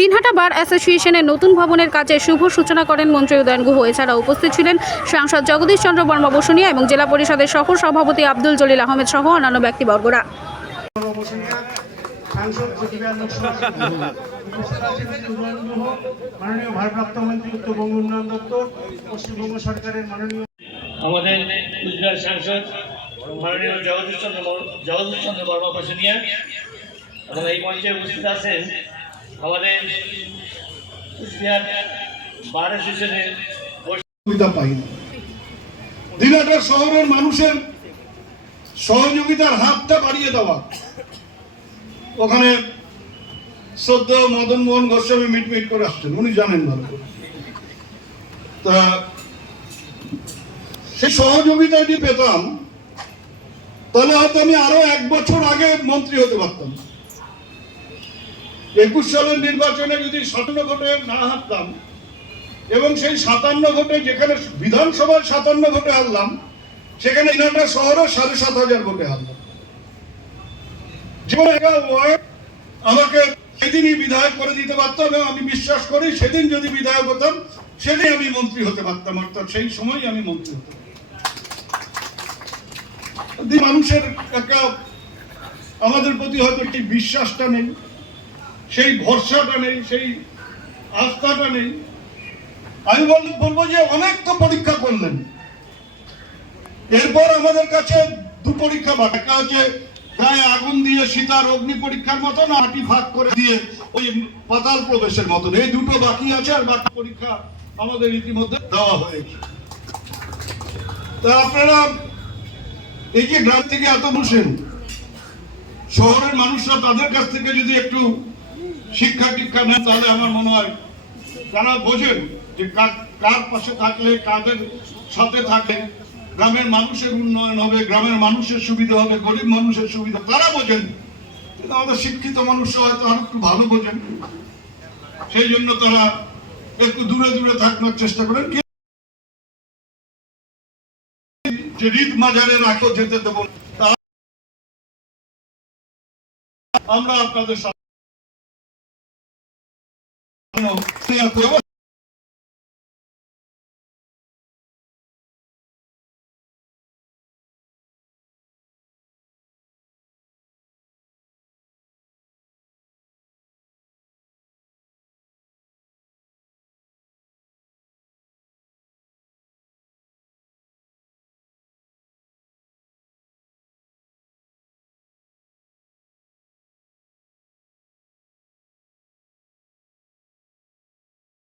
দিনহাটা বার অ্যাসোসিয়েশনের নতুন ভবনের কাজে শুভ সূচনা করেন মন্ত্রী উদয়ন গুহ। এছাড়া উপস্থিত ছিলেন সাংসদ জগদীশ চন্দ্র বর্মা বসুনিয়া এবং জেলা পরিষদের সহ সভাপতি আব্দুল জলিল আহমেদ সহ অন্যান্য ব্যক্তিবর্গরা। আমাদের কুচবিহার সাংসদ মাননীয় জগদীশ চন্দ্র জগদীশ চন্দ্র বর্মা বসুনিয়া এবং এই মঞ্চে উপস্থিত আছেন আমাদের শহরের মানুষের সহযোগিতার হাতটা বাড়িয়ে দেওয়া। ওখানে শ্রদ্ধ মদন মোহন গোস্বামী মিট মিট করে আসছেন, উনি জানেন ভালো তা সেই সহযোগিতা যদি পেতাম, তাহলে হয়তো আমি আরও এক বছর আগে মন্ত্রী হতে পারতাম। একুশ সালের নির্বাচনে যদি সাতান্ন ভোটে না হারতাম, এবং সেই সাতান্ন ভোটে যেখানে বিধানসভার সাতান্ন ভোটে হারলাম, সেখানে ইনাটা শহরে সাড়ে সাত হাজার ভোটে হারলাম। আমাকে সেদিনই বিধায়ক করে দিতে পারতাম এবং আমি বিশ্বাস করি সেদিন যদি বিধায়ক হতাম, সেদিন আমি মন্ত্রী হতে পারতাম, অর্থাৎ সেই সময় আমি মন্ত্রী হতাম। মানুষের একটা আমাদের প্রতি হয়তো একটি বিশ্বাসটা নেই সেই ভরসাটা নেই, সেই আস্থাটা নেই। আমি বল, বলব যে অনেক তো পরীক্ষা করলেন। এরপর আমাদের কাছে দু পরীক্ষা বাকি। একটা হচ্ছে গায়ে আগুন দিয়ে সীতার অগ্নি পরীক্ষার মতন আটি ফাঁক করে দিয়ে ওই পাতাল প্রবেশের মতন। এই দুটো বাকি আছে আর বাকি পরীক্ষা আমাদের ইতিমধ্যে দেওয়া হয়েছে। তা আপনারা এই যে গ্রাম থেকে এত বসেন, শহরের মানুষরা তাদের কাছ থেকে যদি একটু শিক্ষা টিক্ষা নেন তাহলে আমার মনে হয় তারা বোঝেন যে কার পাশে থাকলে কাদের সাথে থাকলে গ্রামের মানুষের উন্নয়ন হবে, গ্রামের মানুষের সুবিধা হবে, গরিব মানুষের সুবিধা তারা বোঝেন। আমাদের শিক্ষিত মানুষরা হয়তো আর একটু ভালো বোঝেন। সেই জন্য তারা একটু দূরে দূরে থাকার চেষ্টা করেন। দেবো না। তা আমরা আপনাদের সাথে